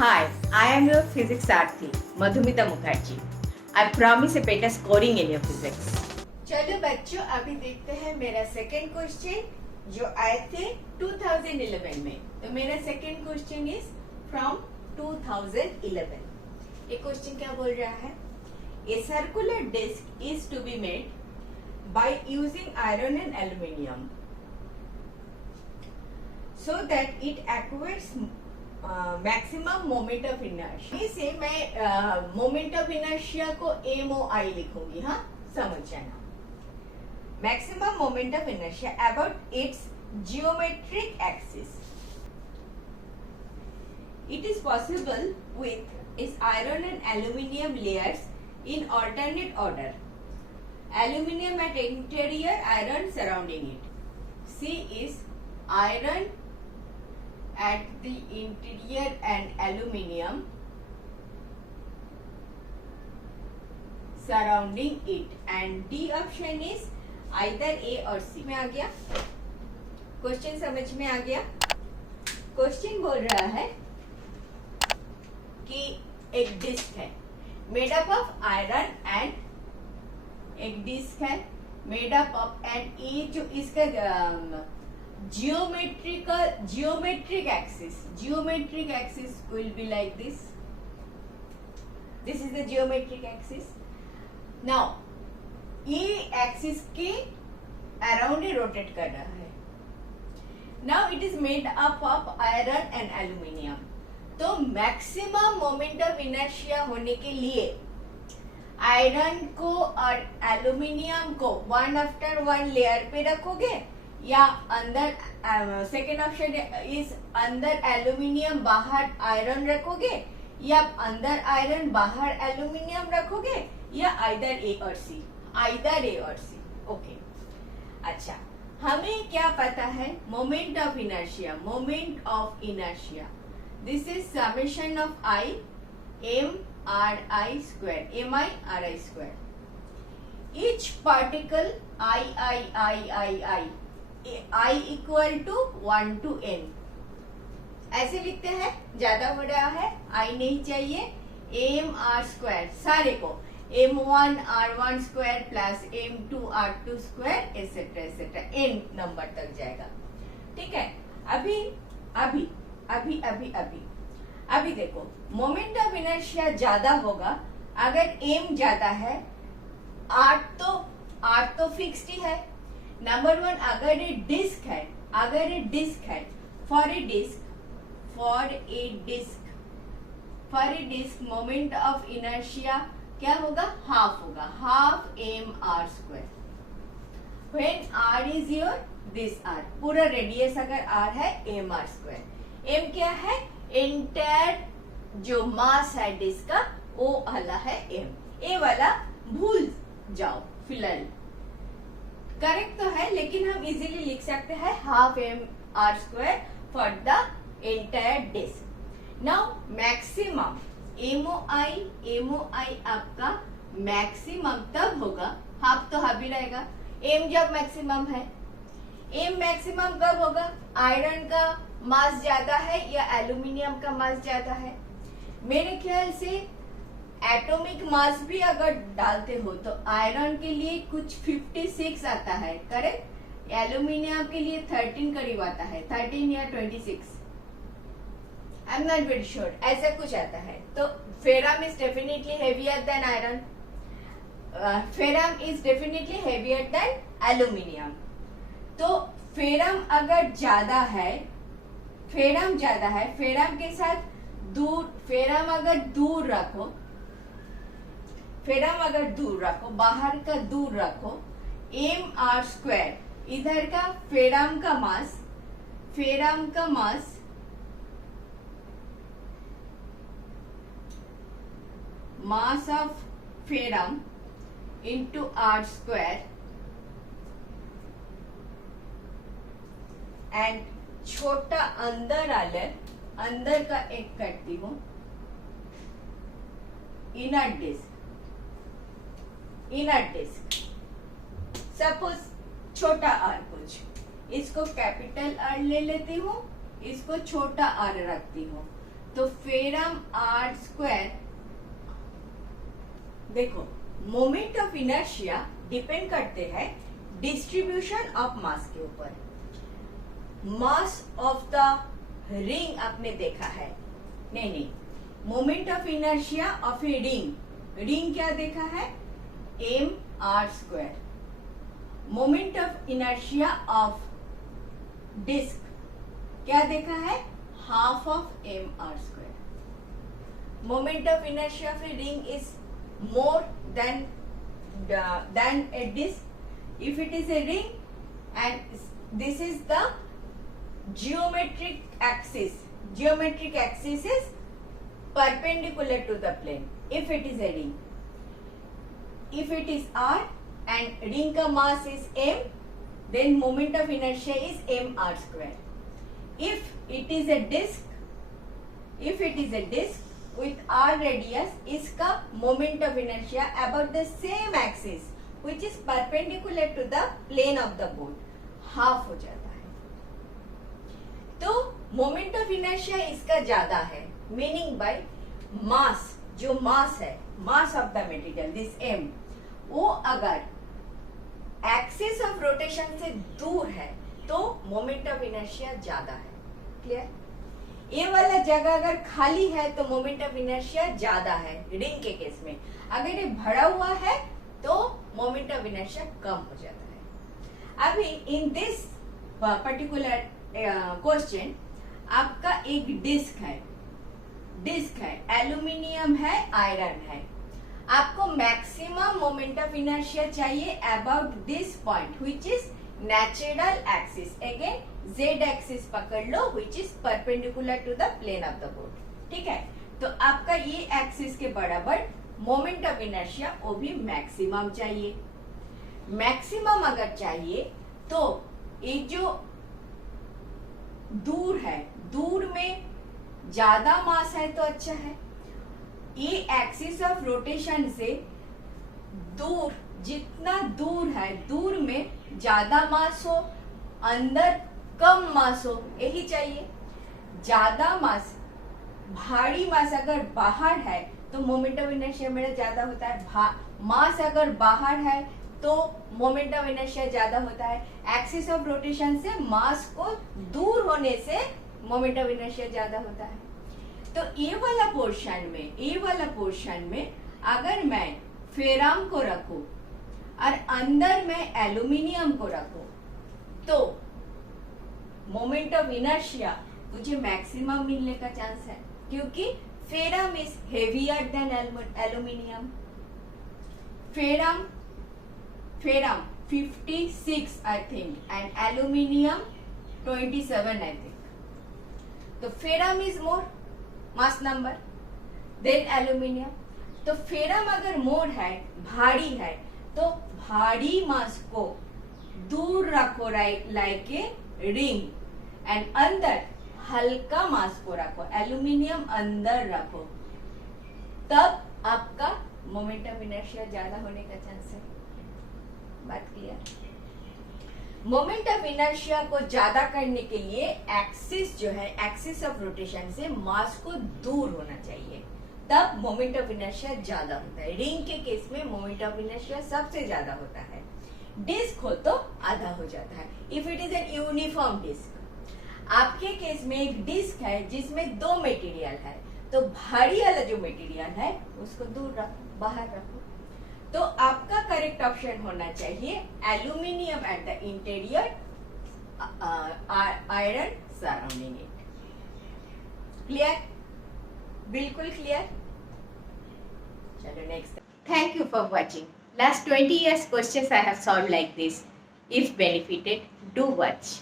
Hi, I am your physics Sarthi, Madhumita Mukherjee. I promise a better scoring in your physics. चलो बच्चों, अभी देखते हैं मेरा सेकेंड क्वेश्चन जो आए थे 2011 में। तो मेरा सेकेंड क्वेश्चन इज फ्रॉम 2011। ये क्वेश्चन क्या बोल रहा है? A circular disc is to be made by using iron and aluminium so that it acquires maximum moment of inertia. से मैं मोमेंट ऑफ इनर्शिया को MOI लिखूंगी, हाँ समझ जाना। Maximum moment of inertia about its geometric axis. It is possible with its iron and aluminium layers in alternate order. Aluminium at interior, iron surrounding it. C is iron at the interior and aluminium surrounding it. And D option is either A और C. में आ गया question, समझ में आ गया। Question बोल रहा है कि एक डिस्क है made up of iron and एक डिस्क है मेड अप ऑफ एंड ये जो इसका geometric axis will be like this is the geometric axis. Now ये एक्सिस के अराउंड ही रोटेट कर रहा है। Now it is made up of iron and aluminium. तो मैक्सिमम मोमेंट ऑफ इनर्शिया होने के लिए आयरन को और एल्यूमिनियम को वन आफ्टर वन लेयर पे रखोगे या अंदर, सेकेंड ऑप्शन इज अंदर एल्यूमिनियम बाहर आयरन रखोगे या अंदर आयरन बाहर एल्यूमिनियम रखोगे या आइदर ए और सी। आइदर ए और सी, ओके। अच्छा, हमें क्या पता है? Moment of inertia this is summation of I M R I square, each particle I equal to 1 to n ऐसे लिखते हैं। ज्यादा हो रहा है, आई नहीं चाहिए। एम आर स्क्वायर सारे को M1 R1 square plus M2 R2 square etcetera etcetera n number तक जाएगा। ठीक है, अभी देखो, मोमेंट ऑफ इनर्शिया ज्यादा होगा अगर m ज्यादा है। R तो फिक्स्ड ही है। नंबर वन, अगर ये डिस्क है for a disc moment of inertia क्या होगा? हाफ होगा, half M R square. When R is your this R, पूरा रेडियस अगर आर है एम आर स्क्वायर। एम क्या है? एंटायर जो मास है डिस्क का वो वाला है एम। ए वाला भूल जाओ फिलहाल, करेक्ट तो है लेकिन हम इजीली लिख सकते हैं half M R square for the entire disc. Now maximum MOI आपका मैक्सिमम तब होगा, हाफ तो हाफ ही रहेगा। एम जब मैक्सिमम है, एम मैक्सिमम कब होगा? आयरन का मास ज्यादा है या एल्यूमिनियम का मास ज्यादा है? मेरे ख्याल से एटॉमिक मास भी अगर डालते हो तो आयरन के लिए कुछ 56 आता है, करेक्ट। एल्यूमिनियम के लिए 13 करीब आता है, 13 या 26, I am not very sure, ऐसा कुछ आता है। तो ferrum is definitely heavier than iron, ferrum is definitely heavier than aluminium. तो फेरम अगर ज्यादा है, फेरम के साथ दूर, फेरम अगर दूर रखो, बाहर का दूर रखो, एम आर स्क्वायर इधर का फेरम का मास mass of ferrum into r square and छोटा अंदर का एक करती हूँ इनर डिस्क। सपोज छोटा आर, कुछ इसको कैपिटल आर ले लेती हूँ, इसको छोटा आर रखती हूँ। तो फेरम आर स्क्वायर, देखो मोमेंट ऑफ इनर्शिया डिपेंड करते हैं डिस्ट्रीब्यूशन ऑफ मास के ऊपर। मास ऑफ द रिंग आपने देखा है, नहीं, moment of inertia of a ring क्या देखा है, M R square. Moment of inertia of disc क्या देखा है, half of M R square. Moment of inertia of a ring is more than a disc if it is a ring, and this is the geometric axis. Geometric axis is perpendicular to the plane if it is a ring. If it is R and ring ka mass is m, then moment of inertia is m r square. If it is a disc with r radius, इसका moment of inertia about the same axis which is perpendicular to the plane of the board, half हो जाता है। तो moment of inertia इसका ज्यादा है, meaning by mass, जो mass है, mass of the material, this m, वो अगर axis of rotation से दूर है तो moment of inertia ज्यादा है। क्लियर? ये वाला जगह अगर खाली है तो मोमेंट ऑफ इनर्शिया ज्यादा है रिंग के केस में, अगर ये भरा हुआ है तो मोमेंट ऑफ इनर्शिया कम हो जाता है। अभी इन दिस पर्टिकुलर क्वेश्चन आपका एक डिस्क है, एल्यूमिनियम है, आयरन है, आपको मैक्सिमम मोमेंट ऑफ इनर्शिया चाहिए about this point which is natural axis. Again z axis पकड़ लो which is perpendicular to the plane of the board। ठीक है, तो आपका ये एक्सिस के बराबर मोमेंट ऑफ इनर्शिया वो भी मैक्सिमम चाहिए। मैक्सिमम अगर चाहिए तो एक जो दूर है, दूर में ज्यादा मास है तो अच्छा है। ये एक्सिस ऑफ रोटेशन से दूर, जितना दूर है, दूर में ज्यादा मास हो, अंदर कम मास हो, यही चाहिए। ज्यादा मास, भारी मास अगर बाहर है तो मोमेंट ऑफ इनर्शिया मेरा ज्यादा होता है। मास अगर बाहर है तो मोमेंट ऑफ इनर्शिया ज्यादा होता है। एक्सिस ऑफ रोटेशन से मास को दूर होने से मोमेंट ऑफ इनर्शिया ज्यादा होता है। तो ये वाला पोर्शन में अगर मैं फेरम को रखूं और अंदर में एल्यूमिनियम को रखूं तो मोमेंट ऑफ इनर्शिया मुझे मैक्सिमम मिलने का चांस है, क्योंकि ferrum is heavier than aluminium. Ferrum 56 I think and aluminium 27 I think. तो ferrum is more mass number than aluminium. तो फेरम अगर मोर है, भारी है, तो भारी मास को दूर रखो लाइक ए रिंग, एंड अंदर हल्का मास को रखो, एल्यूमिनियम अंदर रखो, तब आपका मोमेंट ऑफ इनर्शिया ज्यादा होने का चांस है। बात क्लियर? मोमेंट ऑफ इनर्शिया को ज्यादा करने के लिए एक्सिस जो है, एक्सिस ऑफ रोटेशन से मास को दूर होना चाहिए, तब मोमेंट ऑफ इनर्शिया ज्यादा होता है। रिंग के केस में मोमेंट ऑफ इनर्शिया सबसे ज्यादा होता है। डिस्क हो तो आधा हो जाता है। If it is an uniform disc, आपके केस में एक डिस्क है जिसमें दो मटेरियल है, तो भारी वाला जो मटेरियल है उसको दूर रखो, बाहर रखो। तो आपका करेक्ट ऑप्शन होना चाहिए aluminium at the interior, iron surrounding it. Clear? बिल्कुल क्लियर? चलो next. Thank you for watching. Last 20 years questions I have solved like this. If benefited, do watch.